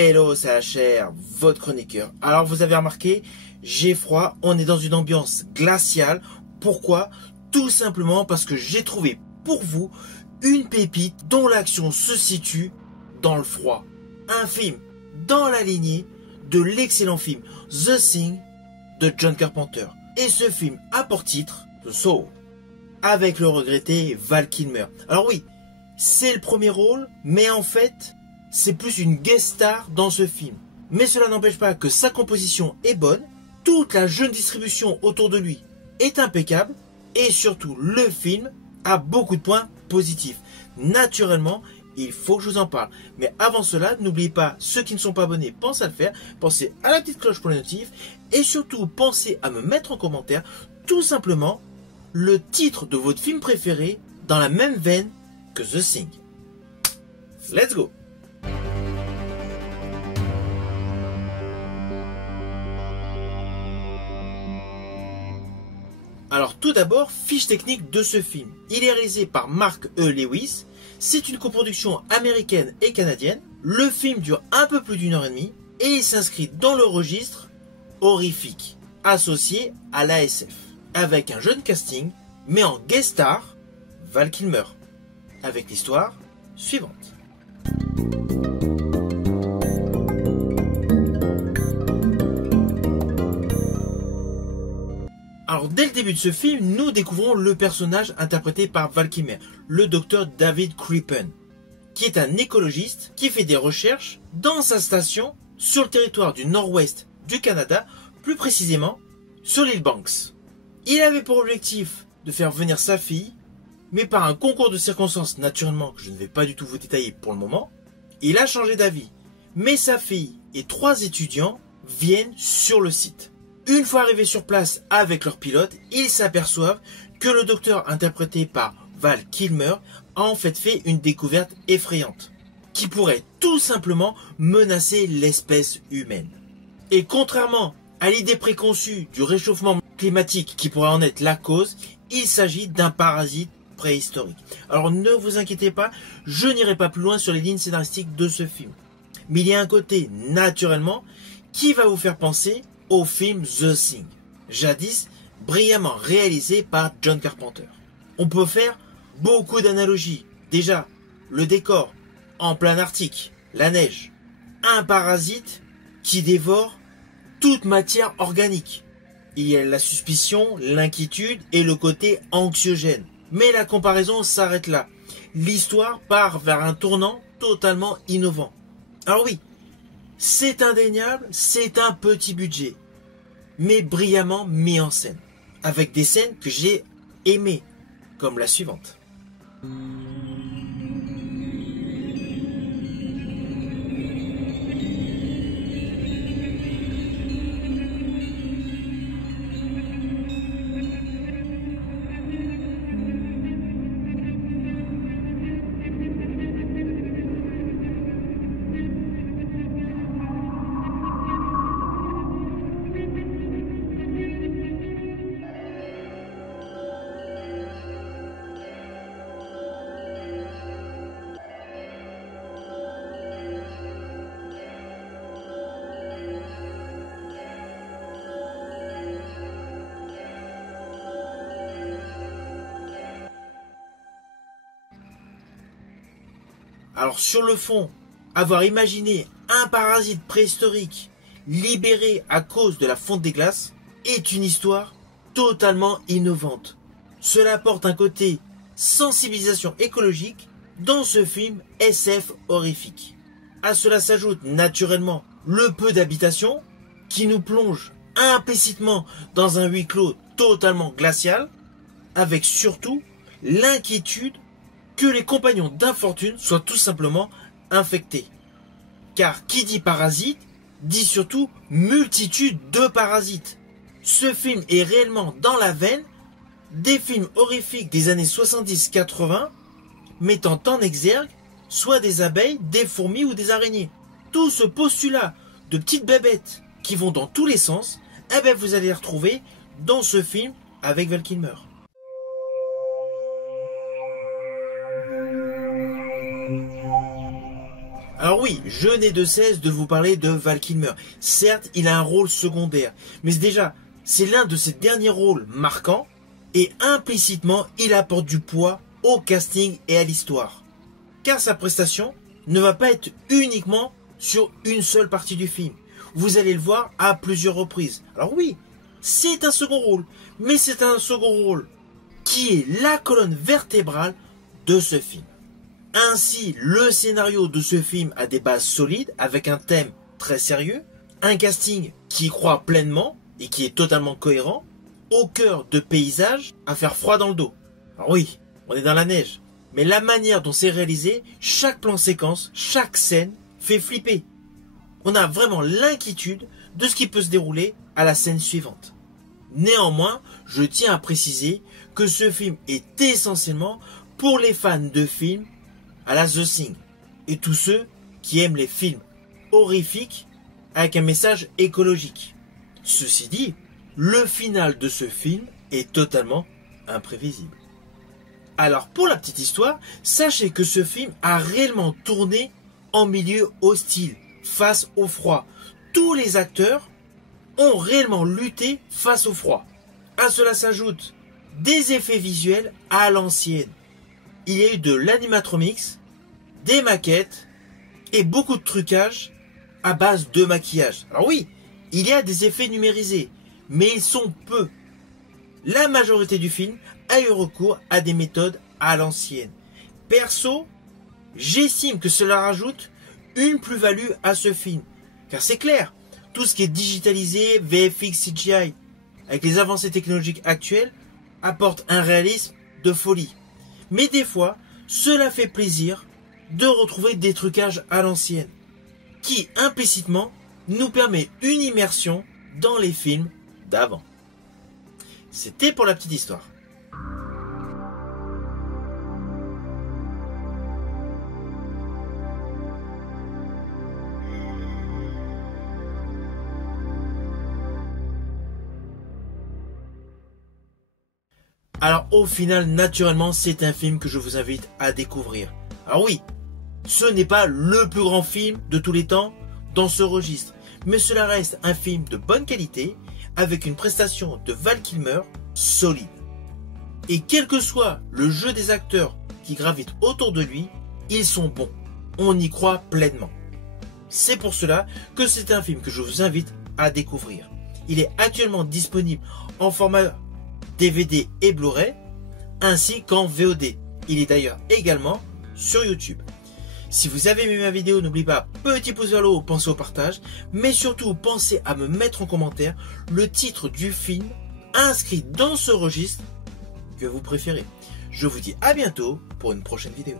Hello, c'est HR, votre chroniqueur. Alors vous avez remarqué, j'ai froid, on est dans une ambiance glaciale. Pourquoi? Tout simplement parce que j'ai trouvé pour vous une pépite dont l'action se situe dans le froid. Un film dans la lignée de l'excellent film The Thing de John Carpenter. Et ce film a pour titre The Soul, avec le regretté Val Kilmer. Alors oui, c'est le premier rôle, mais en fait, c'est plus une guest star dans ce film. Mais cela n'empêche pas que sa composition est bonne, toute la jeune distribution autour de lui est impeccable, et surtout le film a beaucoup de points positifs. Naturellement, il faut que je vous en parle. Mais avant cela, n'oubliez pas, ceux qui ne sont pas abonnés, pensez à le faire, pensez à la petite cloche pour les notifs, et surtout pensez à me mettre en commentaire, tout simplement, le titre de votre film préféré dans la même veine que The Thing. Let's go! Alors tout d'abord, fiche technique de ce film. Il est réalisé par Mark E. Lewis. C'est une coproduction américaine et canadienne. Le film dure un peu plus d'1 heure et demie et il s'inscrit dans le registre horrifique, associé à l'ASF, avec un jeune casting, mais en guest star, Val Kilmer, avec l'histoire suivante. Alors dès le début de ce film, nous découvrons le personnage interprété par Val Kilmer, le docteur David Crippen, qui est un écologiste qui fait des recherches dans sa station sur le territoire du nord-ouest du Canada, plus précisément sur l'île Banks. Il avait pour objectif de faire venir sa fille, mais par un concours de circonstances, naturellement, que je ne vais pas du tout vous détailler pour le moment, il a changé d'avis. Mais sa fille et 3 étudiants viennent sur le site. Une fois arrivés sur place avec leur pilote, ils s'aperçoivent que le docteur interprété par Val Kilmer a en fait une découverte effrayante, qui pourrait tout simplement menacer l'espèce humaine. Et contrairement à l'idée préconçue du réchauffement climatique qui pourrait en être la cause, il s'agit d'un parasite préhistorique. Alors ne vous inquiétez pas, je n'irai pas plus loin sur les lignes scénaristiques de ce film. Mais il y a un côté, naturellement, qui va vous faire penser au film The Thing, jadis brillamment réalisé par John Carpenter. On peut faire beaucoup d'analogies. Déjà, le décor, en plein Arctique, la neige, un parasite qui dévore toute matière organique. Il y a la suspicion, l'inquiétude et le côté anxiogène. Mais la comparaison s'arrête là. L'histoire part vers un tournant totalement innovant. Alors oui, c'est indéniable, c'est un petit budget, mais brillamment mis en scène, avec des scènes que j'ai aimées, comme la suivante. Alors sur le fond, avoir imaginé un parasite préhistorique libéré à cause de la fonte des glaces est une histoire totalement innovante. Cela apporte un côté sensibilisation écologique dans ce film SF horrifique. À cela s'ajoute naturellement le peu d'habitation qui nous plonge implicitement dans un huis clos totalement glacial, avec surtout l'inquiétude que les compagnons d'infortune soient tout simplement infectés. Car qui dit parasite, dit surtout multitude de parasites. Ce film est réellement dans la veine des films horrifiques des années 70-80, mettant en exergue soit des abeilles, des fourmis ou des araignées. Tout ce postulat de petites bébêtes qui vont dans tous les sens, eh bien vous allez les retrouver dans ce film avec Val Kilmer. Alors oui, je n'ai de cesse de vous parler de Val Kilmer. Certes, il a un rôle secondaire, mais déjà, c'est l'un de ses derniers rôles marquants, et implicitement, il apporte du poids au casting et à l'histoire. Car sa prestation ne va pas être uniquement sur une seule partie du film. Vous allez le voir à plusieurs reprises. Alors oui, c'est un second rôle, mais c'est un second rôle qui est la colonne vertébrale de ce film. Ainsi, le scénario de ce film a des bases solides, avec un thème très sérieux, un casting qui y croit pleinement et qui est totalement cohérent, au cœur de paysages à faire froid dans le dos. Alors oui, on est dans la neige, mais la manière dont c'est réalisé, chaque plan séquence, chaque scène fait flipper. On a vraiment l'inquiétude de ce qui peut se dérouler à la scène suivante. Néanmoins, je tiens à préciser que ce film est essentiellement pour les fans de films à la The Thing et tous ceux qui aiment les films horrifiques avec un message écologique. Ceci dit, le final de ce film est totalement imprévisible. Alors pour la petite histoire, sachez que ce film a réellement tourné en milieu hostile, face au froid. Tous les acteurs ont réellement lutté face au froid. À cela s'ajoutent des effets visuels à l'ancienne. Il y a eu de l'animatronics, des maquettes et beaucoup de trucage à base de maquillage. Alors oui, il y a des effets numérisés, mais ils sont peu. La majorité du film a eu recours à des méthodes à l'ancienne. Perso, j'estime que cela rajoute une plus-value à ce film. Car c'est clair, tout ce qui est digitalisé, VFX, CGI, avec les avancées technologiques actuelles, apporte un réalisme de folie. Mais des fois, cela fait plaisir de retrouver des trucages à l'ancienne, qui implicitement nous permet une immersion dans les films d'avant. C'était pour la petite histoire. Alors au final, naturellement, c'est un film que je vous invite à découvrir. Alors oui, ce n'est pas le plus grand film de tous les temps dans ce registre, mais cela reste un film de bonne qualité, avec une prestation de Val Kilmer solide. Et quel que soit le jeu des acteurs qui gravitent autour de lui, ils sont bons. On y croit pleinement. C'est pour cela que c'est un film que je vous invite à découvrir. Il est actuellement disponible en format DVD et Blu-ray, ainsi qu'en VOD. Il est d'ailleurs également sur YouTube. Si vous avez aimé ma vidéo, n'oubliez pas, petit pouce vers le haut, pensez au partage, mais surtout pensez à me mettre en commentaire le titre du film inscrit dans ce registre que vous préférez. Je vous dis à bientôt pour une prochaine vidéo.